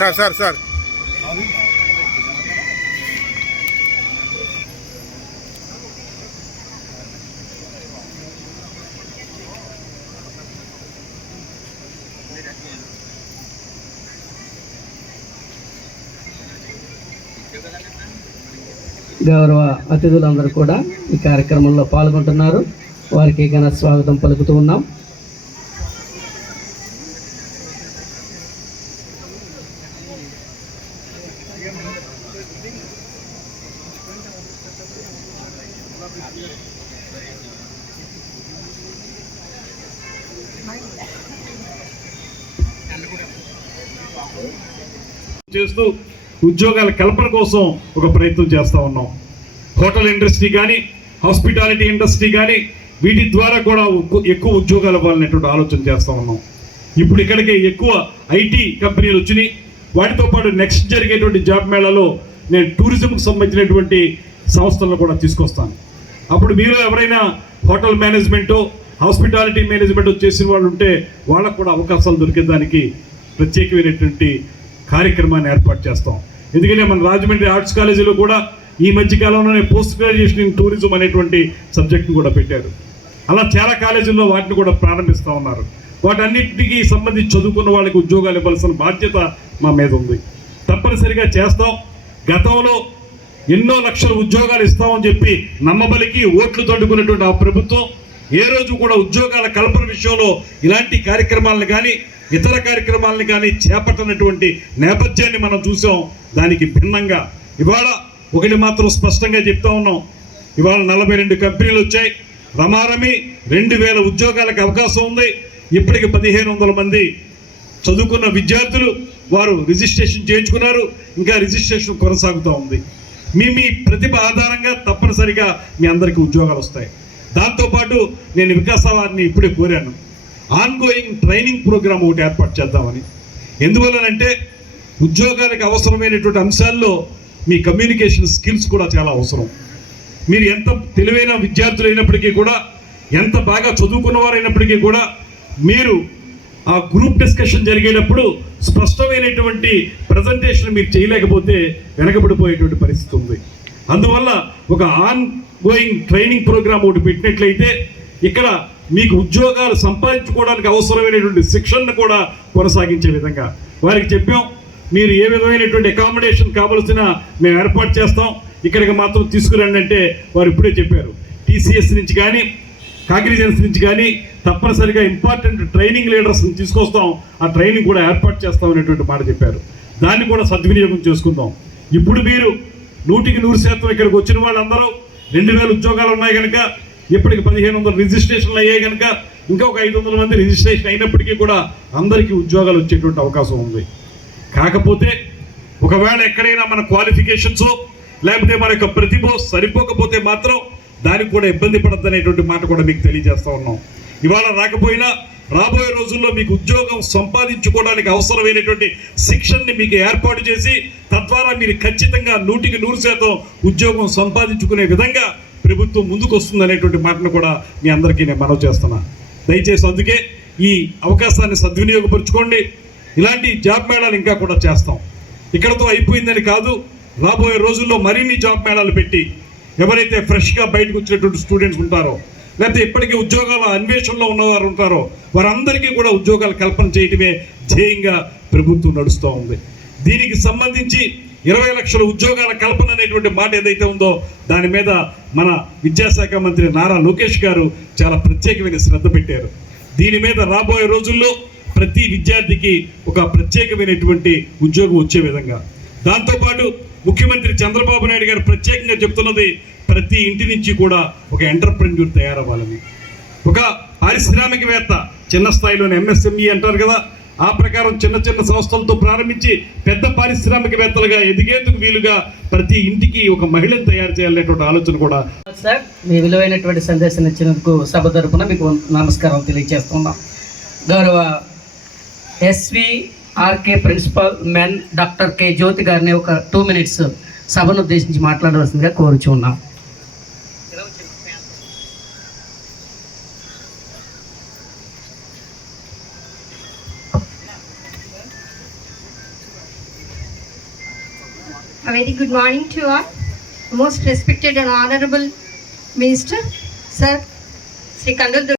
Sir sir sir. గౌరవ అతిథులందరూ కూడా ఈ కార్యక్రమంలో పాల్గొంటున్నారు. వారికి ఘన స్వాగతం పలుకుతూ ఉన్నాం. చేస్తూ ఉద్యోగాల కల్పన కోసం ఒక ప్రయత్నం చేస్తూ ఉన్నాం. హోటల్ ఇండస్ట్రీ కానీ హాస్పిటాలిటీ ఇండస్ట్రీ కానీ వీటి ద్వారా కూడా ఎక్కువ ఉద్యోగాలు ఇవ్వాలనేటువంటి ఆలోచన చేస్తూ ఉన్నాం. ఇప్పుడు ఇక్కడికి ఎక్కువ ఐటీ కంపెనీలు వచ్చినాయి. వాటితో పాటు నెక్స్ట్ జరిగేటువంటి జాబ్ మేళాలో నేను టూరిజంకి సంబంధించినటువంటి సంస్థలను కూడా తీసుకొస్తాను. అప్పుడు మీరు ఎవరైనా హోటల్ మేనేజ్మెంటు హాస్పిటాలిటీ మేనేజ్మెంట్ చేసిన వాళ్ళు ఉంటే వాళ్ళకు కూడా అవకాశాలు దొరికేదానికి ప్రత్యేకమైనటువంటి కార్యక్రమాన్ని ఏర్పాటు చేస్తాం. ఎందుకంటే మన రాజమండ్రి ఆర్ట్స్ కాలేజీలో కూడా ఈ మధ్య కాలంలోనే పోస్ట్ గ్రాడ్యుయేషన్ ఇన్ టూరిజం అనేటువంటి సబ్జెక్ట్ని కూడా పెట్టారు. అలా చాలా కాలేజీల్లో వాటిని కూడా ప్రారంభిస్తూ ఉన్నారు. వాటన్నిటికీ సంబంధించి చదువుకున్న వాళ్ళకి ఉద్యోగాలు ఇవ్వాల్సిన బాధ్యత మా మీద ఉంది. తప్పనిసరిగా చేస్తాం. గతంలో ఎన్నో లక్షల ఉద్యోగాలు ఇస్తామని చెప్పి నమ్మబలికి ఓట్లు తడ్డుకున్నటువంటి ఆ ప్రభుత్వం ఏ రోజు కూడా ఉద్యోగాల కల్పన విషయంలో ఇలాంటి కార్యక్రమాలను కానీ ఇతర కార్యక్రమాలను కానీ చేపట్టనటువంటి నేపథ్యాన్ని మనం చూసాం. దానికి భిన్నంగా ఇవాళ ఒకటి మాత్రం స్పష్టంగా చెప్తా ఉన్నాం. ఇవాళ నలభై రెండు కంపెనీలు వచ్చాయి. రమారమి రెండు వేల ఉద్యోగాలకు అవకాశం ఉంది. ఇప్పటికి పదిహేను వందల మంది చదువుకున్న విద్యార్థులు వారు రిజిస్ట్రేషన్ చేయించుకున్నారు. ఇంకా రిజిస్ట్రేషన్ కొనసాగుతూ ఉంది. మీ మీ ప్రతిభ ఆధారంగా తప్పనిసరిగా మీ అందరికీ ఉద్యోగాలు వస్తాయి. దాంతోపాటు నేను వికాస వారిని ఇప్పుడే కోరాను. ఆన్గోయింగ్ ట్రైనింగ్ ప్రోగ్రామ్ ఒకటి ఏర్పాటు చేద్దామని. ఎందువల్లనంటే ఉద్యోగాలకు అవసరమైనటువంటి అంశాల్లో మీ కమ్యూనికేషన్ స్కిల్స్ కూడా చాలా అవసరం. మీరు ఎంత తెలివైన విద్యార్థులు అయినప్పటికీ కూడా ఎంత బాగా చదువుకున్నవారైనప్పటికీ కూడా మీరు ఆ గ్రూప్ డిస్కషన్ జరిగేటప్పుడు స్పష్టమైనటువంటి ప్రజెంటేషన్ మీరు చేయలేకపోతే వెనకబడిపోయేటువంటి పరిస్థితి ఉంది. అందువల్ల ఒక ఆన్ గోయింగ్ ట్రైనింగ్ ప్రోగ్రామ్ ఒకటి పెట్టినట్లయితే ఇక్కడ మీకు ఉద్యోగాలు సంపాదించుకోవడానికి అవసరమైనటువంటి శిక్షణను కూడా కొనసాగించే విధంగా. వారికి చెప్పాం మీరు ఏ విధమైనటువంటి అకామిడేషన్ కావలసిన మేము ఏర్పాటు చేస్తాం. ఇక్కడికి మాత్రం తీసుకురండి అంటే వారు ఇప్పుడే చెప్పారు. టీసీఎస్ నుంచి కానీ కాగ్నిజెన్స్ నుంచి కానీ తప్పనిసరిగా ఇంపార్టెంట్ ట్రైనింగ్ లీడర్స్ని తీసుకొస్తాం. ఆ ట్రైనింగ్ కూడా ఏర్పాటు చేస్తాం అనేటువంటి మాట చెప్పారు. దాన్ని కూడా సద్వినియోగం చేసుకుందాం. ఇప్పుడు మీరు నూటికి నూరు శాతం ఇక్కడికి వచ్చిన వాళ్ళందరూ రెండు వేల ఉద్యోగాలు ఉన్నాయి కనుక ఇప్పటికి పదిహేను వందల రిజిస్ట్రేషన్లు అయ్యాయి కనుక ఇంకా ఒక ఐదు వందల మంది రిజిస్ట్రేషన్ అయినప్పటికీ కూడా అందరికీ ఉద్యోగాలు వచ్చేటువంటి అవకాశం ఉంది. కాకపోతే ఒకవేళ ఎక్కడైనా మన క్వాలిఫికేషన్స్ లేకపోతే మన యొక్క ప్రతిభ సరిపోకపోతే మాత్రం దానికి కూడా ఇబ్బంది పడద్దనేటువంటి మాట కూడా మీకు తెలియజేస్తూ ఉన్నాం. ఇవాళ రాకపోయినా రాబోయే రోజుల్లో మీకు ఉద్యోగం సంపాదించుకోవడానికి అవసరమైనటువంటి శిక్షణని మీకు ఏర్పాటు చేసి తద్వారా మీరు ఖచ్చితంగా నూటికి నూరు శాతం ఉద్యోగం సంపాదించుకునే విధంగా ప్రభుత్వం ముందుకు వస్తుంది అనేటువంటి మాటను కూడా మీ అందరికీ నేను మనవి చేస్తున్నా. దయచేసి అందుకే ఈ అవకాశాన్ని సద్వినియోగపరచుకోండి. ఇలాంటి జాబ్ మేళాలు ఇంకా కూడా చేస్తాం. ఇక్కడతో అయిపోయిందని కాదు రాబోయే రోజుల్లో మరిన్ని జాబ్ మేళాలు పెట్టి ఎవరైతే ఫ్రెష్గా బయటకు వచ్చినటువంటి స్టూడెంట్స్ ఉంటారో లేకపోతే ఇప్పటికీ ఉద్యోగాల అన్వేషణలో ఉన్నవారు ఉంటారో వారందరికీ కూడా ఉద్యోగాలు కల్పన చేయటమే ధ్యేయంగా ప్రభుత్వం నడుస్తూ ఉంది. దీనికి సంబంధించి ఇరవై లక్షల ఉద్యోగాల కల్పన అనేటువంటి మాట ఏదైతే ఉందో దాని మీద మన విద్యాశాఖ మంత్రి నారా లోకేష్ గారు చాలా ప్రత్యేకమైన శ్రద్ధ పెట్టారు. దీని మీద రాబోయే రోజుల్లో ప్రతి విద్యార్థికి ఒక ప్రత్యేకమైనటువంటి ఉద్యోగం వచ్చే విధంగా దాంతోపాటు ముఖ్యమంత్రి చంద్రబాబు నాయుడు గారు ప్రత్యేకంగా చెప్తున్నది ప్రతి ఇంటి నుంచి కూడా ఒక ఎంటర్ప్రెన్యూర్ తయారవ్వాలని. ఒక పారిశ్రామికవేత్త చిన్న స్థాయిలోని ఎంఎస్ఎంఈ అంటారు కదా ఆ ప్రకారం చిన్న చిన్న సంస్థలతో ప్రారంభించి పెద్ద పారిశ్రామికవేత్తలుగా ఎదిగేందుకు వీలుగా ప్రతి ఇంటికి ఒక మహిళను తయారు చేయాలనేటువంటి ఆలోచన కూడా సార్ మీ విలువైనటువంటి సందేశం ఇచ్చినందుకు సభ తరపున మీకు నమస్కారం తెలియజేస్తున్నాం. గౌరవ SV RK principal ma'am doctor K Jyothi గారిని ఒక టూ మినిట్స్ సభను ఉద్దేశించి మాట్లాడవలసిందిగా కోరుచు ఉన్నాం A very good morning to all. Most respected and honorable Minister, Sir, Sri Kandal